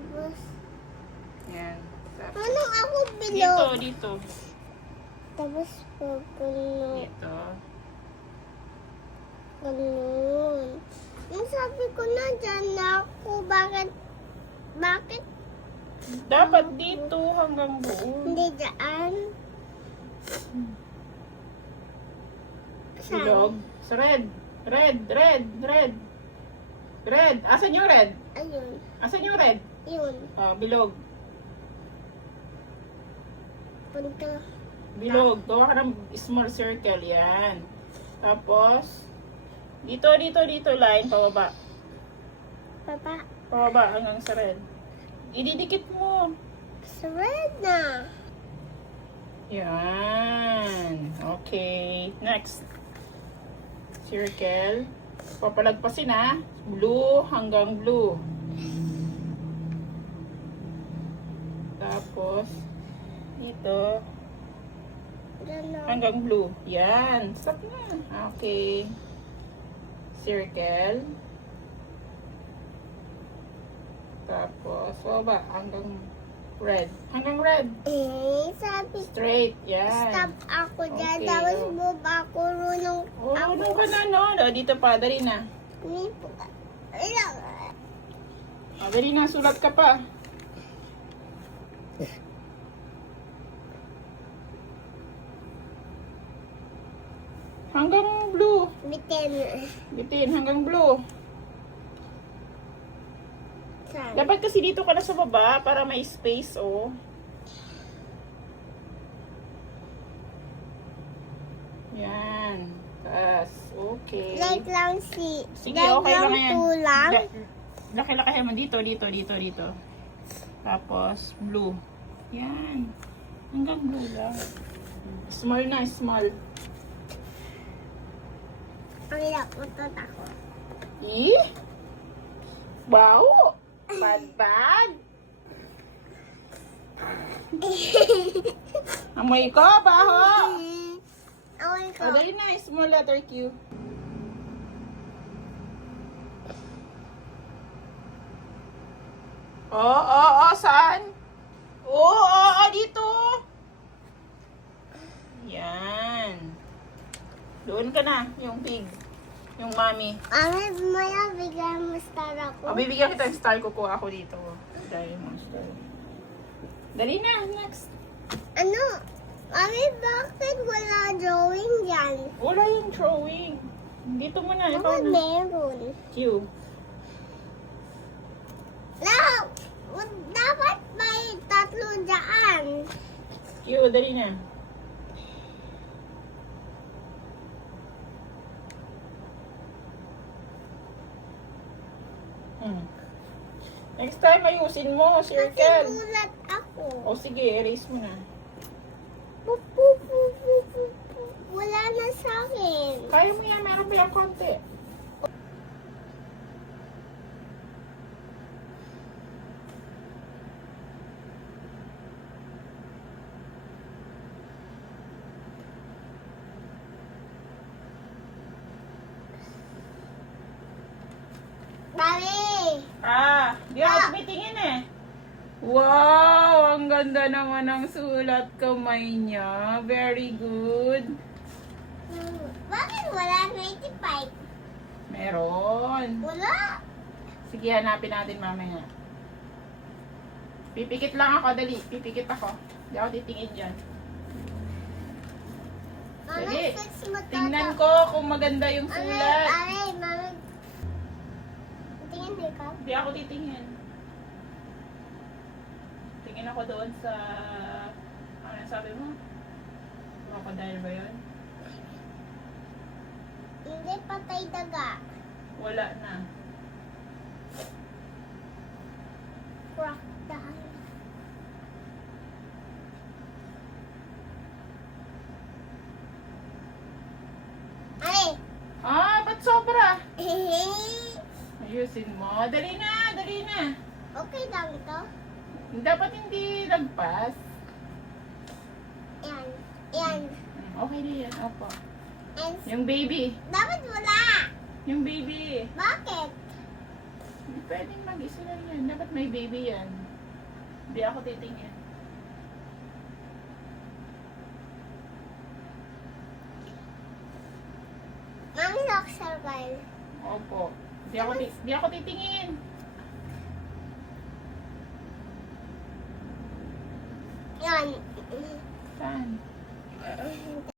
Tapos, Yan. Tapos, anong ako bilog? dito. Tapos, ganun. Dito. Ganun. Yung sabi ko na dyan na ako, bakit? Dapat dito hanggang buo. Hindi dyan? Saan? Bilog. Sa red. Red. Asan yung red? Ayun. Asan yung red? Yun. Oh, bilog. Punta. Bilog. Gawa ka ng small circle. Yan. Tapos, dito, line, pababa. Papa, Pababa hanggang sa red. Ididikit mo. red na. Yan. Okay. Next. Circle. Papalagpasin ha. Blue hanggang blue. Tapos, dito, Ganun. hanggang blue. Yan. Stop na. Okay. Circle. Tapos, baba hanggang red. Hanggang red. Sabi, Straight. Yan. stop ako dyan. Okay, Tapos oh. move ako runong. Oh, ano ka na, no? Dito pa. Dali na. Ilang. Dali na. Sulat ka pa. Hanggang blue. Bitin. Bitin. Hanggang blue. Saan? Dapat kasi dito ka na sa baba para may space, oh. Yan. Tas, okay. Like lang si. Sige, like okay lang yan. tulang. Laki-laki mo dito. Tapos, blue. Yan. Hanggang blue lang. Small na, small. Ang laputot ako. Eh? Wow! Bad. Amoy ko, baho! Amoy ko. Dali na, small letter Q. Saan? Dito. Yan. Doon ka na, yung pig. Yung mommy. Maya, bigyan mo star ako. Bibigyan kita ng star, kukuha ako dito. Dahil mo star. Dali na, next. Ano? Mami, bakit wala drawing yan? Wala yung drawing. Dito muna, ikaw Bakit na. meron? Q. Dapat may tatlo dyan. Q, dali na. Next time, ayusin mo, Kasi circle. gulat ako. O sige, erase mo na. Pup, pup, pup, pup, pup, pup. Wala na sa akin. Kaya mo yan, meron pa yung konti. Mami! Di ako tumitingin eh. Wow! Ang ganda naman ng sulat kamay niya. Very good. Bakit wala 25? Meron. Wala. Sige, hanapin natin mamaya. Pipikit lang ako, dali. Pipikit ako. Hindi ako titingin dyan. Mami, Dali. fix mo to. Tingnan ko kung maganda yung sulat. Mami. Tingin din ka. Hindi ako titingin. Tingin ako doon sa... Ano sabi mo? Crocodile ba yun? Hindi, patay daga. Wala na. Crocodile. Ay! Ba't sobra? Ayusin mo. Dali na, dali na. Okay lang ito. Dapat hindi lagpas. Yan. Yan. Okay na yan, opo. And Yung baby. dapat wala. Yung baby. Bakit? Hindi pwedeng mag-isa lang yan. Dapat may baby yan. Hindi ako titingin. Mami, lock circle. Opo. Hindi ako titingin. Yan. Saan?